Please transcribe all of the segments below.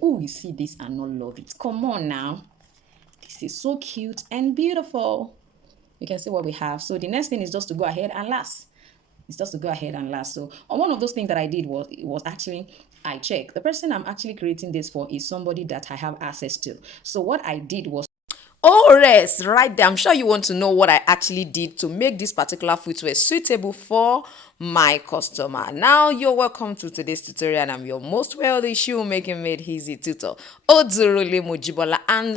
who will see this and not love it? Come on now. This is so cute and beautiful. You can see what we have. So the next thing is just to go ahead and last. It's just to go ahead and last. So one of those things that I did was actually, I checked. The person I'm actually creating this for is somebody that I have access to. So what I did was, oh, yes, right there. I'm sure you want to know what I actually did to make this particular footwear suitable for my customer. Now, you're welcome to today's tutorial, and I'm your most wealthy shoemaking made easy tutor, Odzurule Mojibola. And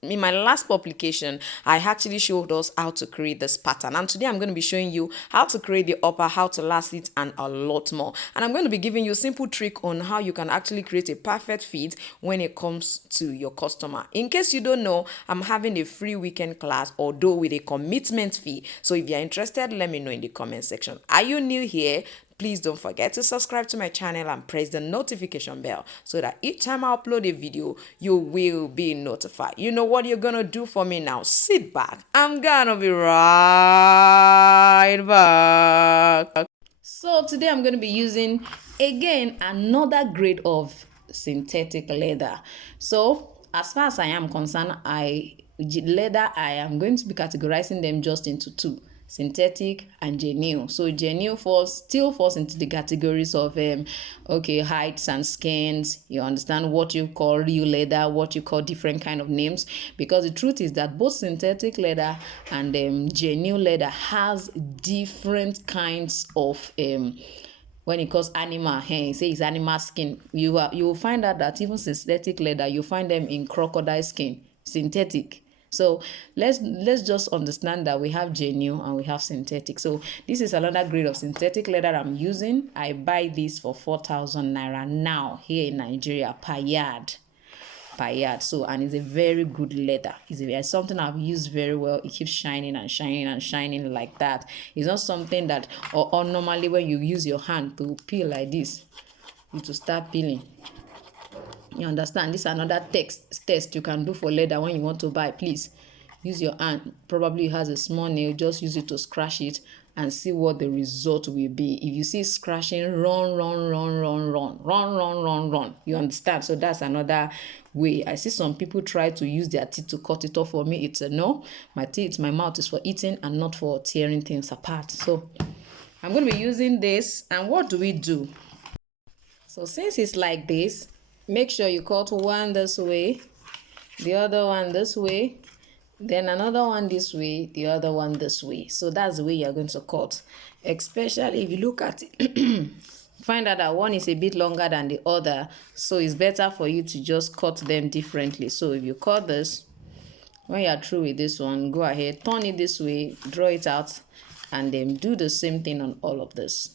in my last publication, I actually showed us how to create this pattern, and today I'm going to be showing you how to create the upper, how to last it, and a lot more. And I'm going to be giving you a simple trick on how you can actually create a perfect fit when it comes to your customer. In case you don't know, I'm having a free weekend class, although with a commitment fee. So if you're interested, let me know in the comment section. Are you new here? Please don't forget to subscribe to my channel and press the notification bell so that each time I upload a video, you will be notified. You know what you're gonna do for me now? Sit back. I'm gonna be right back. So today I'm gonna be using, again, another grade of synthetic leather. So as far as I am concerned, leather, I am going to be categorizing them just into two: synthetic and genuine. So genuine still falls into the categories of okay, heights and skins. You understand what you call real leather, what you call different kind of names, because the truth is that both synthetic leather and genuine leather has different kinds of when it calls animal, hey, say it's animal skin, you will find out that even synthetic leather, you find them in crocodile skin, synthetic. So let's just understand that we have genuine and we have synthetic. So this is another grade of synthetic leather I'm using. I buy this for 4,000 naira now here in Nigeria per yard. So, and it's a very good leather. It's something I've used very well. It keeps shining and shining and shining like that. It's not something that or normally when you use your hand to peel like this, it will start peeling. You understand? This is another test you can do for leather when you want to buy. Please use your hand. Probably it has a small nail. Just use it to scratch it and see what the result will be. If you see scratching, run. You understand? So that's another way. I see some people try to use their teeth to cut it off. For me, it's a no. My mouth is for eating and not for tearing things apart. So I'm going to be using this. And what do we do? So since it's like this, make sure you cut one this way, the other one this way, then another one this way, the other one this way. So that's the way you're going to cut. Especially if you look at it, find out that one is a bit longer than the other. So it's better for you to just cut them differently. So if you cut this, when you're through with this one, go ahead, turn it this way, draw it out, and then do the same thing on all of this.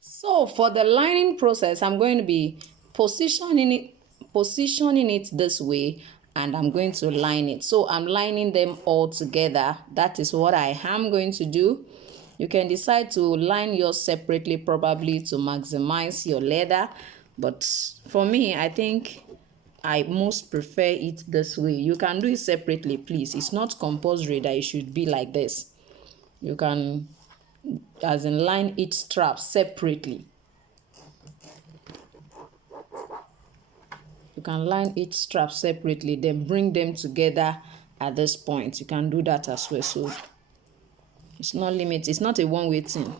So for the lining process, I'm going to be positioning it this way, and I'm going to line it. So I'm lining them all together. That is what I am going to do. You can decide to line yours separately, probably to maximize your leather. But for me, I think I most prefer it this way. You can do it separately, please. It's not compulsory that it should be like this. You can, as in, line each strap separately. You can line each strap separately, then bring them together at this point. You can do that as well. So it's not limited. It's not a one-way thing.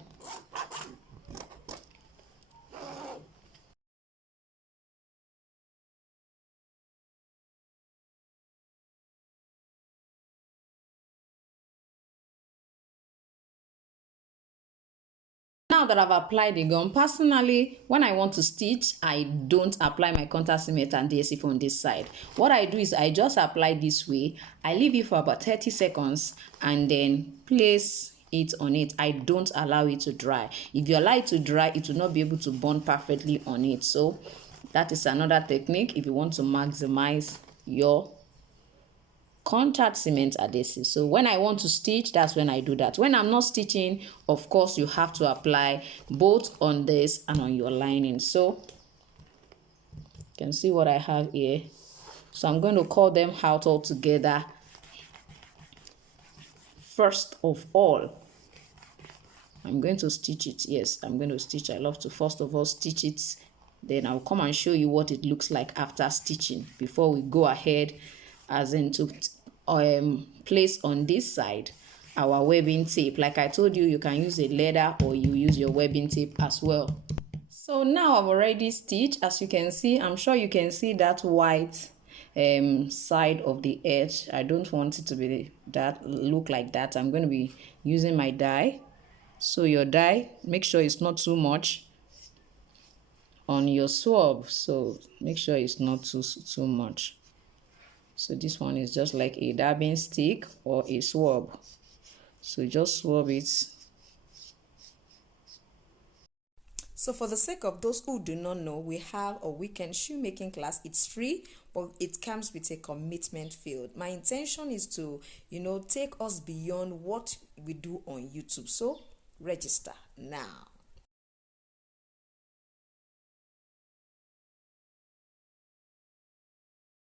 Now that I've applied the gum, personally, when I want to stitch, I don't apply my contact cement and adhesive on this side. What I do is I just apply this way. I leave it for about 30 seconds and then place it on it. I don't allow it to dry. If you allow it to dry, it will not be able to bond perfectly on it. So that is another technique if you want to maximize your contact cement adhesive. So when I want to stitch, that's when I do that. When I'm not stitching, of course you have to apply both on this and on your lining. So you can see what I have here. So I'm going to call them out all together. First of all, I'm going to stitch it. Yes, I'm going to stitch. I love to first of all stitch it. Then I'll come and show you what it looks like after stitching before we go ahead as in to place on this side our webbing tape. Like I told you, you can use a leather or you use your webbing tape as well. So now I've already stitched. As you can see, I'm sure you can see that white side of the edge. I don't want it to be that look like that. I'm going to be using my die. So your die, make sure it's not too much on your swab. So make sure it's not too much. So this one is just like a dabbing stick or a swab. So just swab it. So for the sake of those who do not know, we have a weekend shoemaking class. It's free, but it comes with a commitment field. My intention is to, take us beyond what we do on YouTube. So register now.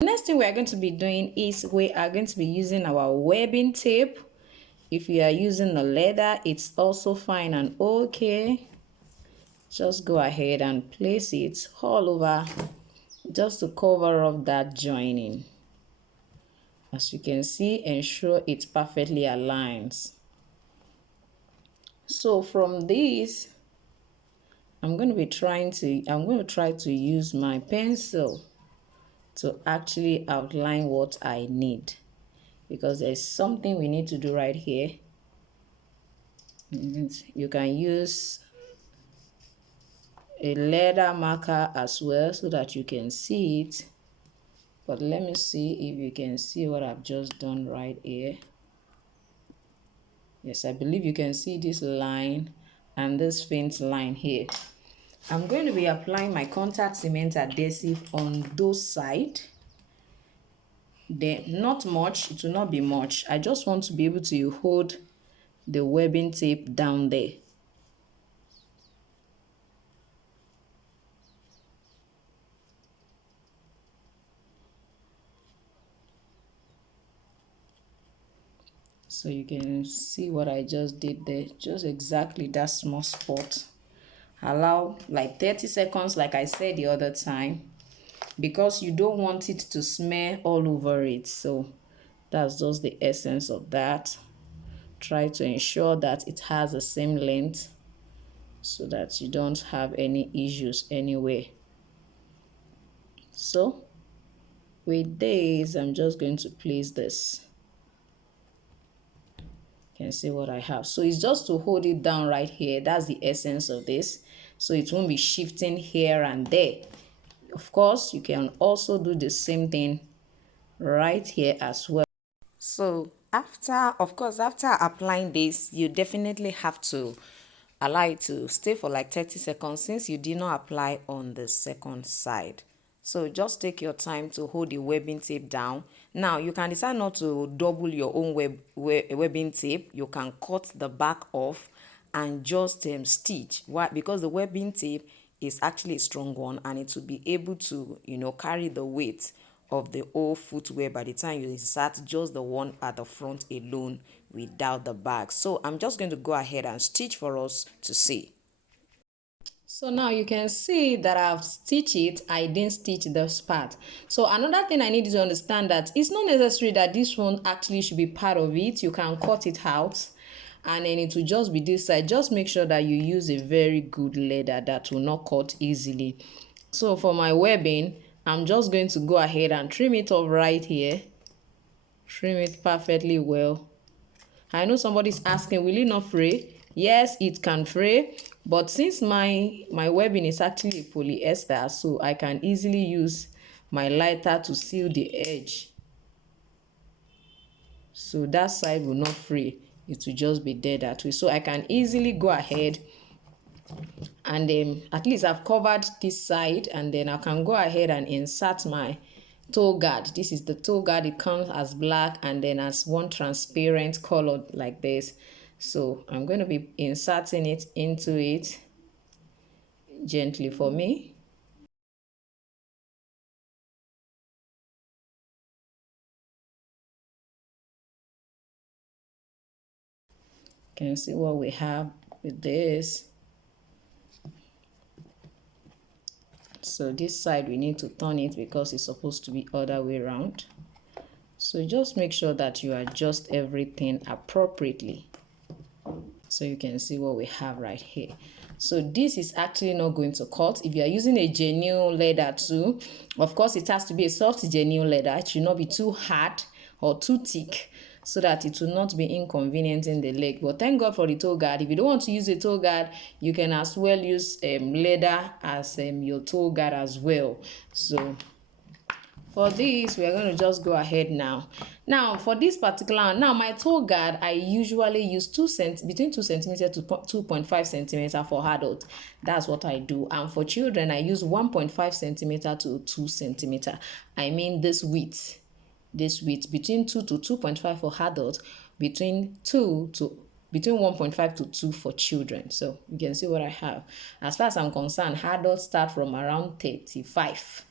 The next thing we are going to be doing is we are going to be using our webbing tape. If you are using the leather, it's also fine and okay. Just go ahead and place it all over just to cover up that joining. As you can see, ensure it perfectly aligns. So from this, I'm going to try to use my pencil to actually outline what I need, because there's something we need to do right here. You can use a leather marker as well so that you can see it, but let me see if you can see what I've just done right here. Yes, I believe you can see this line and this faint line here. I'm going to be applying my contact cement adhesive on those sides. Then not much, it will not be much. I just want to be able to hold the webbing tape down there. So you can see what I just did there, just exactly that small spot. Allow like 30 seconds, like I said the other time, because you don't want it to smear all over it. So that's just the essence of that. Try to ensure that it has the same length so that you don't have any issues anywhere. So with this, I'm just going to place this. You can see what I have. So it's just to hold it down right here. That's the essence of this. So it won't be shifting here and there. Of course, you can also do the same thing right here as well. So after applying this, you definitely have to allow it to stay for like 30 seconds since you did not apply on the second side. So just take your time to hold the webbing tape down. Now you can decide not to double your own webbing tape. You can cut the back off and just stitch. Why? Because the webbing tape is actually a strong one and it will be able to carry the weight of the whole footwear by the time you insert just the one at the front alone without the bag. So I'm just going to go ahead and stitch for us to see. So now you can see that I've stitched it. I didn't stitch this part. So another thing I need you to understand that it's not necessary that this one actually should be part of it. You can cut it out and then it will just be this side. Just make sure that you use a very good leather that will not cut easily. So for my webbing, I'm just going to go ahead and trim it off right here. Trim it perfectly well. I know somebody's asking, will it not fray? Yes, it can fray, but since my webbing is actually polyester, so I can easily use my lighter to seal the edge. So that side will not fray. It will just be there that way. So I can easily go ahead and at least I've covered this side, and then I can go ahead and insert my toe guard. This is the toe guard. It comes as black and then as one transparent color like this. So I'm going to be inserting it into it gently for me. Can you see what we have with this? So this side we need to turn it because it's supposed to be other way around. So just make sure that you adjust everything appropriately. So you can see what we have right here. So this is actually not going to cut. If you are using a genuine leather too, of course it has to be a soft genuine leather. It should not be too hard or too thick so that it will not be inconveniencing the leg. But thank God for the toe guard. If you don't want to use a toe guard, you can as well use leather as your toe guard as well. So for this, we are going to just go ahead now. Now, for this particular, now my toe guard, I usually use between 2 centimeter to 2.5 centimeter for adults. That's what I do. And for children, I use 1.5 centimeter to 2 centimeter. I mean this width between 2 to 2.5 for adults, between 1.5 to 2 for children. So you can see what I have. As far as I'm concerned, adults start from around 35.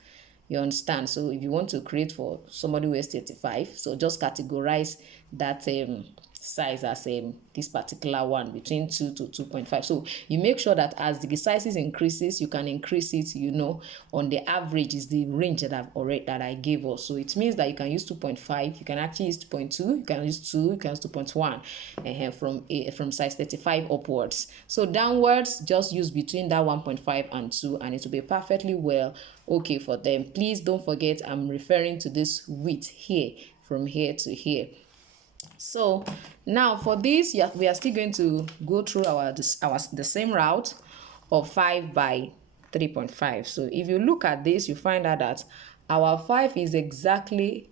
You understand? So if you want to create for somebody who is 35, so just categorize that size as this particular one between 2 to 2.5. So you make sure that as the sizes increases, you can increase it, on the average is the range that I gave us. So it means that you can use 2.5, you can actually use 2.2, you can use 2, you can use 2.1 from size 35 upwards. So downwards, just use between that 1.5 and 2 and it will be perfectly well okay for them. Please don't forget I'm referring to this width here, from here to here. So now for this, we are still going to go through the same route of 5 by 3.5. So if you look at this, you find out that our 5 is exactly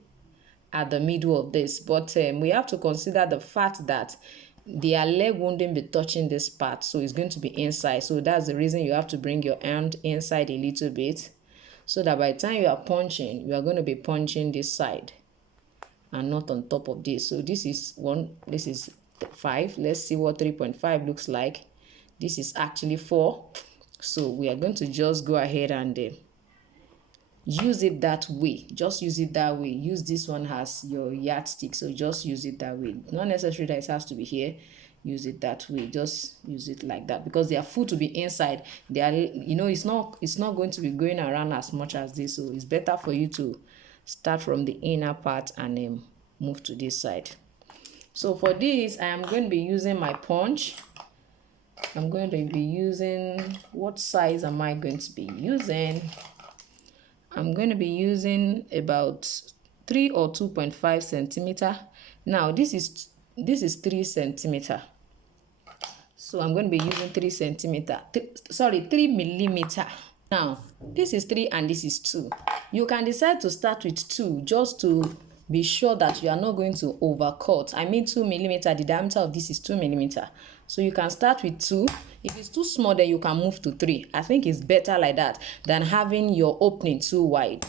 at the middle of this, but we have to consider the fact that their leg wouldn't be touching this part, so it's going to be inside. So that's the reason you have to bring your hand inside a little bit, so that by the time you are punching, you are going to be punching this side and not on top of this. So this is 5. Let's see what 3.5 looks like. This is actually 4. So we are going to just go ahead and use it that way. Just use it that way. Use this one as your yardstick. So just use it that way. Not necessary that it has to be here. Use it that way. Just use it like that, because their foot will be inside. They are, it's not going to be going around as much as this. So it's better for you to start from the inner part and then move to this side. So for this, I am going to be using my punch. I'm going to be using, what size am I going to be using? I'm going to be using about 3 or 2.5 centimeter. Now this is 3 centimeter. So I'm going to be using 3 millimeter. Now this is 3 and this is 2. You can decide to start with 2 just to be sure that you are not going to overcut. I mean 2 millimeter. The diameter of this is 2 millimeter. So you can start with 2. If it's too small, then you can move to 3. I think it's better like that than having your opening too wide.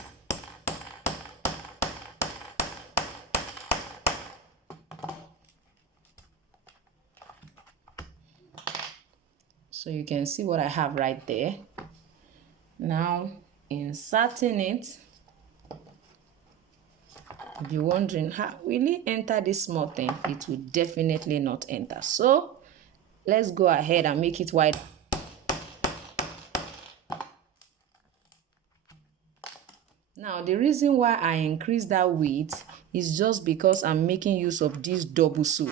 So you can see what I have right there. Now inserting it. If you're wondering, how will it enter this small thing? It will definitely not enter. So let's go ahead and make it wide. Now the reason why I increase that width is just because I'm making use of this double sew.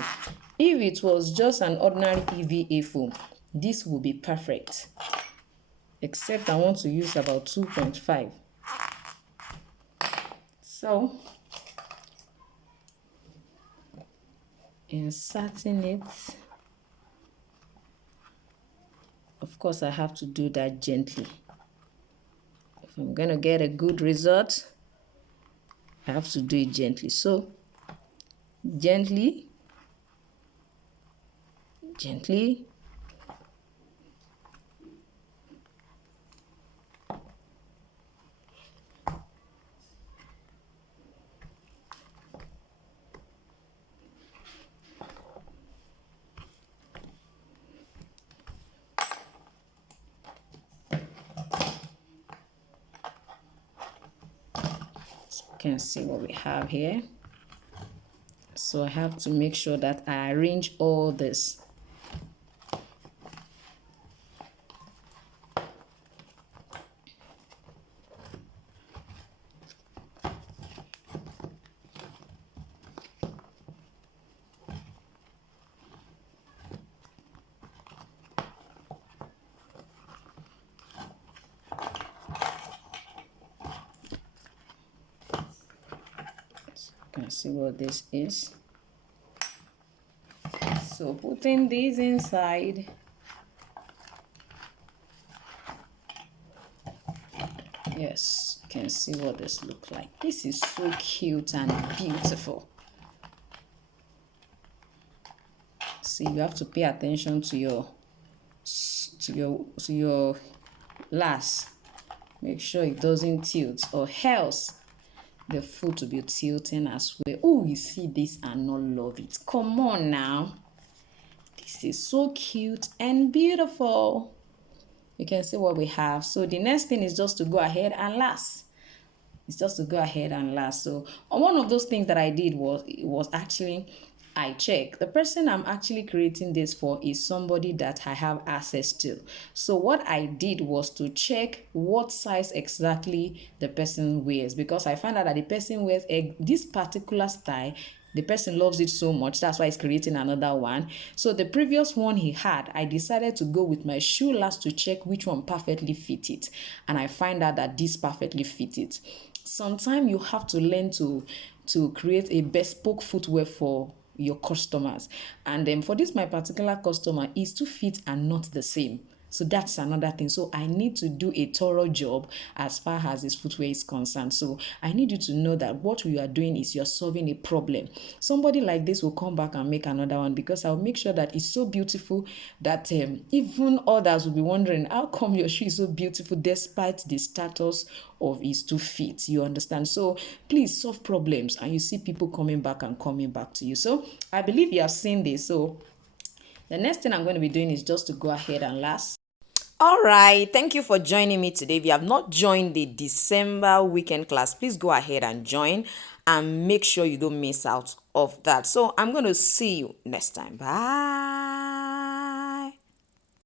If it was just an ordinary EVA foam, this would be perfect. Except I want to use about 2.5. So inserting it, of course I have to do that gently. If I'm going to get a good result, I have to do it gently. So gently. can see what we have here. So I have to make sure that I arrange all this. You can see what this is. So putting these inside, yes, you can see what this looks like. This is so cute and beautiful. See, you have to pay attention to your lace. Make sure it doesn't tilt, or else the foot will be tilting as well. Oh, you see this and not love it. Come on now. This is so cute and beautiful. You can see what we have. So the next thing is just to go ahead and lace. It's just to go ahead and lace. So one of those things that I did was actually, I check the person I'm actually creating this for is somebody that I have access to. So what I did was to check what size exactly the person wears, because I found out that the person wears this particular style. The person loves it so much, that's why he's creating another one. So the previous one he had, I decided to go with my shoe last to check which one perfectly fit it, and I find out that this perfectly fit it. Sometimes you have to learn to create a bespoke footwear for your customers, and then for this my particular customer is to fit and not the same. So that's another thing. So I need to do a thorough job as far as this footwear is concerned. So I need you to know that what we are doing is you're solving a problem. Somebody like this will come back and make another one, because I'll make sure that it's so beautiful that even others will be wondering, how come your shoe is so beautiful despite the status of its 2 feet? You understand? So please solve problems, and you see people coming back to you. So I believe you have seen this. So the next thing I'm going to be doing is just to go ahead and lace. All right, thank you for joining me today. If you have not joined the December weekend class, please go ahead and join, and make sure you don't miss out of that. So I'm going to see you next time. Bye.